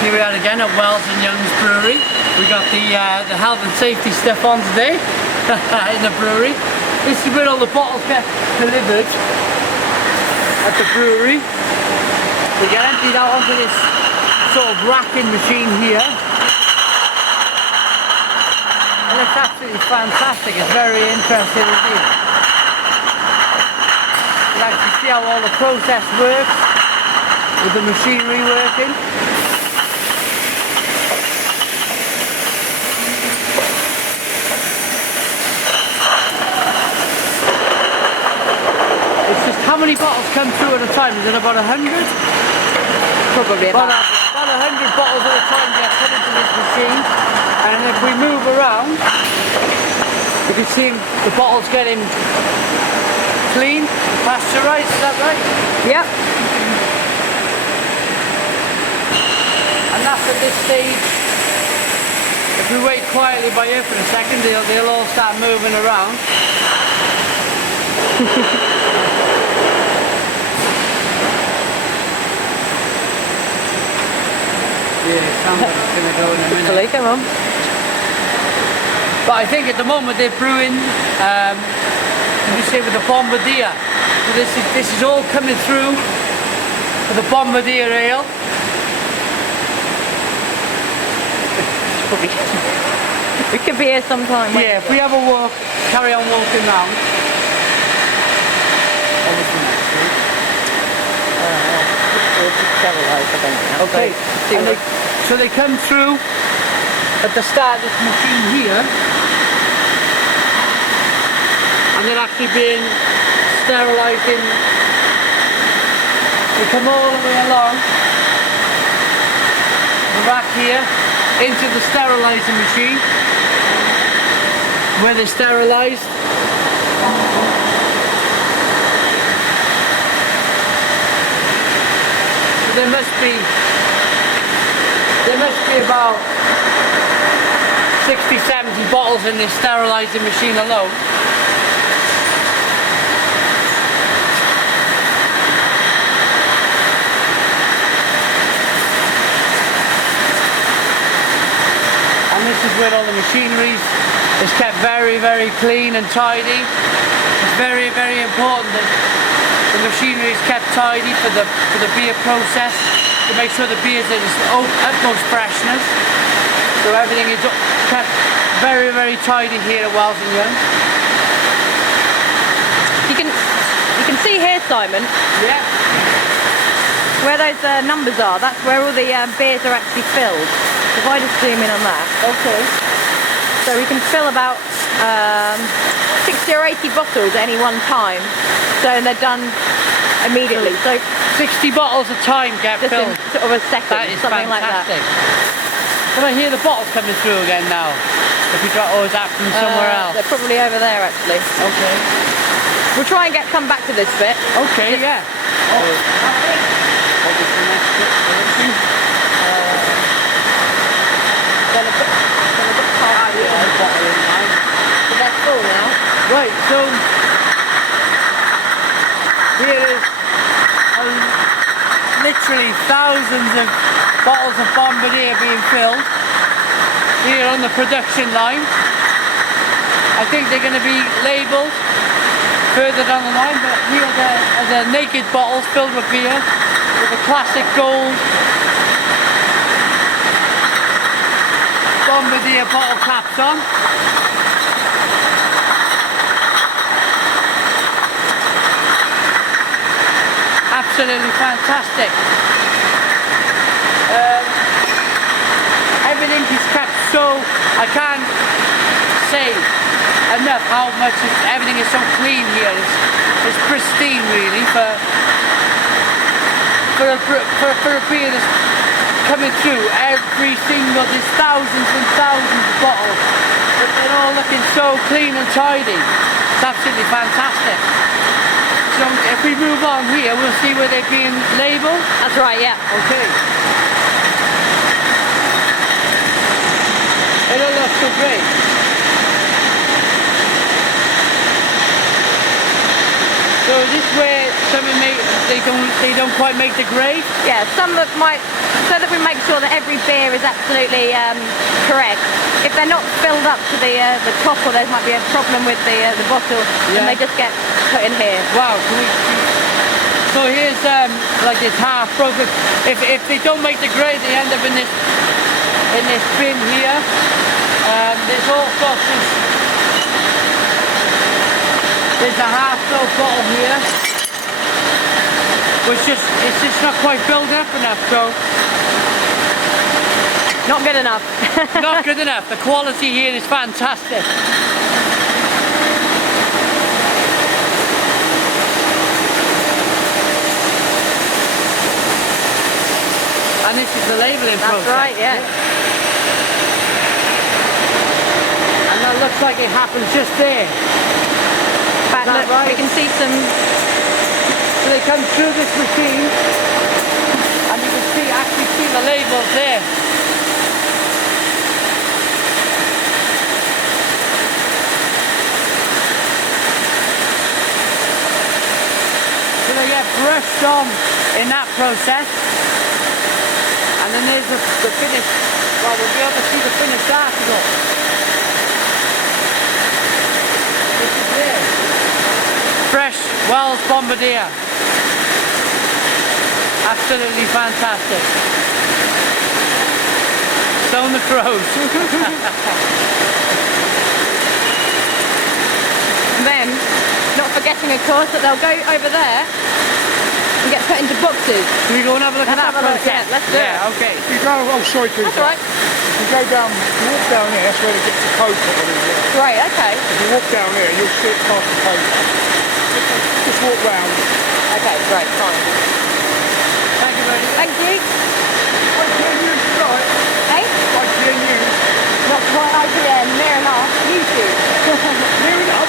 Here we are again at Wells and Young's Brewery. We got the health and safety stuff on today in the brewery. This is where all the bottles get delivered at the brewery. They get emptied out onto this sort of racking machine here. And it's absolutely fantastic. It's very interesting indeed. You actually see how all the process works with the machinery working. It's just how many bottles come through at a time? Is it about 100? Probably about 100 bottles at a time get put into this machine. And if we move around, you can see the bottles getting clean, pasteurized, is that right? Yep. And that's at this stage. If we wait quietly by here for a second, they'll all start moving around. Yeah, somebody's going to go in a minute. Hopefully, come on. But I think at the moment they're brewing, can you say, with the Bombardier. So this is all coming through with the Bombardier ale. We could be here sometime. Yeah, if we have a walk, carry on walking round. Okay, so they come through at the start of this machine here, and they're actually being sterilised in. They come all the way along the rack here into the sterilising machine, where they're sterilised. There must be about 60-70 bottles in this sterilising machine alone. And this is where all the machinery is kept very, very clean and tidy. It's very, very important that the machinery is kept tidy for the beer process, to make sure the beer is at its utmost freshness. So everything is kept very, very tidy here at Wells and Young. You can see here, Simon. Yeah. Where those numbers are. That's where all the beers are actually filled. If I just zoom in on that. Okay. So we can fill about 60 or 80 bottles at any one time. So they're done immediately. So 60 bottles a time get just filled. in sort of a second, That is something fantastic. like that. Can I hear the bottles coming through again now? If we try, or is that from somewhere else? They're probably over there actually. Okay. We'll try and come back to this bit. Okay, yeah. Then a bit past here. So they're full now. Right, so here is literally thousands of bottles of Bombardier being filled here on the production line. I think they're going to be labelled further down the line, but here are the naked bottles filled with beer with the classic gold Bombardier bottle caps on. Absolutely fantastic. Everything is kept so, I can't say enough how much everything is so clean here. It's pristine really for a beer that's coming through every single, there's thousands and thousands of bottles, but they're all looking so clean and tidy. It's absolutely fantastic. So if we move on here, we'll see where they're being labelled. That's right, yeah. Okay. They don't look so great. So is this where someone they don't quite make the grade. Yeah, some that might, so that we make sure that every beer is absolutely correct. If they're not filled up to the top, or there might be a problem with the bottle, then they just get put in here. Wow, so here's like this half broken. If they don't make the grade, they end up in this bin here. There's all sorts of. There's a half filled bottle here, which it's just not quite filled up enough. So not good enough. Not good enough. The quality here is fantastic. And this is the labelling process. That's right, yeah. And that looks like it happens just there. In fact, look, we can see some. So they come through this machine, and you can actually see the labels there. So they get brushed on in that process. And then there's the finish. Well, we'll be able to see the finished article. This is there. Fresh Wells Bombardier. Absolutely fantastic. Stone the crows. And then, not forgetting of course that they'll go over there and get put into boxes. Can we go and have a look at that process? Yeah, let's do it. Yeah, okay. You go, oh sorry to That's all right. You go down, you walk down here, that's where they get the code put on in there. Great, okay. If you walk down here, you'll see it past the code. Just walk round. Okay, great, fine. Thank you very much. Thank you. IPN News, right? Hey? IPN News. Not quite IPN, near enough. YouTube. Near enough.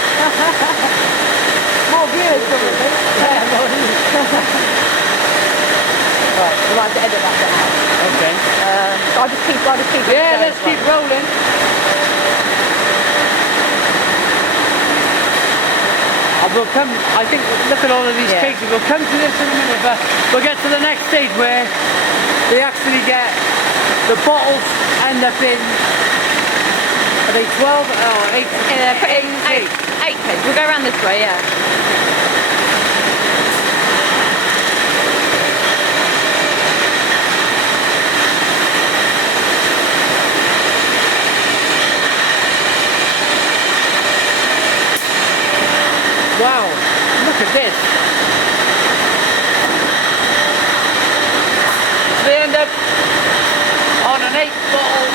More viewers probably. Yeah, more viewers. Right, we'll have to edit that bit out. Okay. So I'll just keep Yeah, let's keep rolling. We'll come, I think, look at all of these cakes. We'll come to this in a minute, but we'll get to the next stage where they actually get, the bottles end up in, are they 12? Oh, 8? Put in 8 kegs. We'll go around this way, yeah. Wow, look at this. They end up on an 8-bottle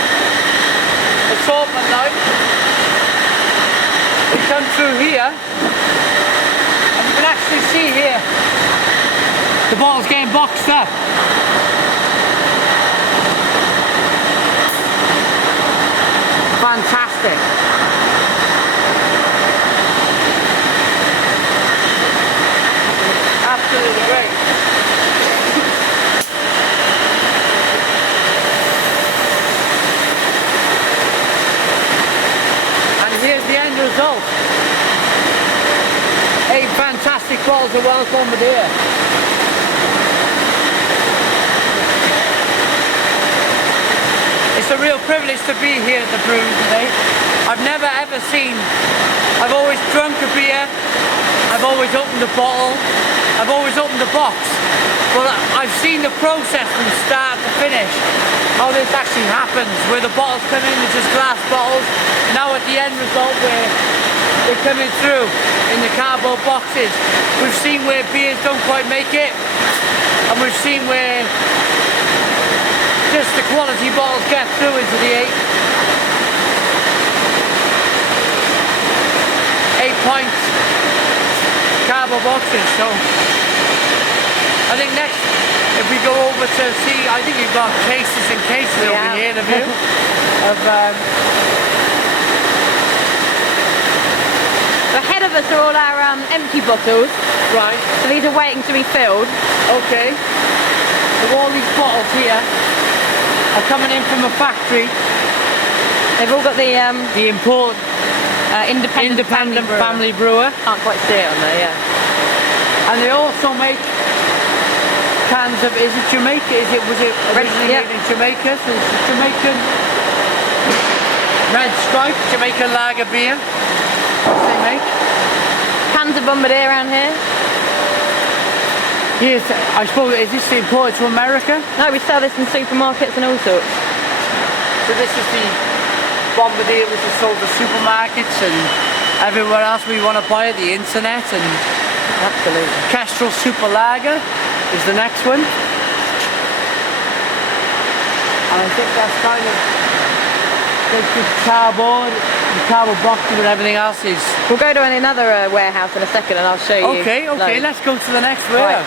assortment now. They come through here, and you can actually see here the bottles getting boxed up. Fantastic. Absolutely great. And here's the end result. 8 fantastic bottles of Wells Bombardier. It's a real privilege to be here at the brewery today. I've never ever seen, I've always drunk a beer, I've always opened a bottle, I've always opened a box, but I've seen the process from start to finish, how this actually happens, where the bottles come in, they're just glass bottles. Now at the end result where they're coming through in the cardboard boxes, we've seen where beers don't quite make it, and we've seen where just the quality bottles get through into the 8-pint cardboard boxes. So I think next, if we go over to see, I think we've got cases and cases over here, the view of Ahead of us are all our empty bottles. right. So these are waiting to be filled. Okay. So all these bottles here are coming in from a factory. They've all got the import independent family brewer. Can't quite see it on there, yeah. And they also make cans of, is it Jamaica? Was it originally yeah. made in Jamaica? So it's Jamaican Red Stripe, Jamaican lager beer. They make. Cans of Bombardier around here. Yes, I suppose, is this imported to America? No, we sell this in supermarkets and all sorts. So this is the Bombardier which is sold to supermarkets and everywhere else we want to buy it, the internet, and Absolutely. Kestrel Super Lager is the next one. And I think that's kind of the cardboard box and everything else is. We'll go to another warehouse in a second and I'll show you. Okay, loads. let's go to the next warehouse.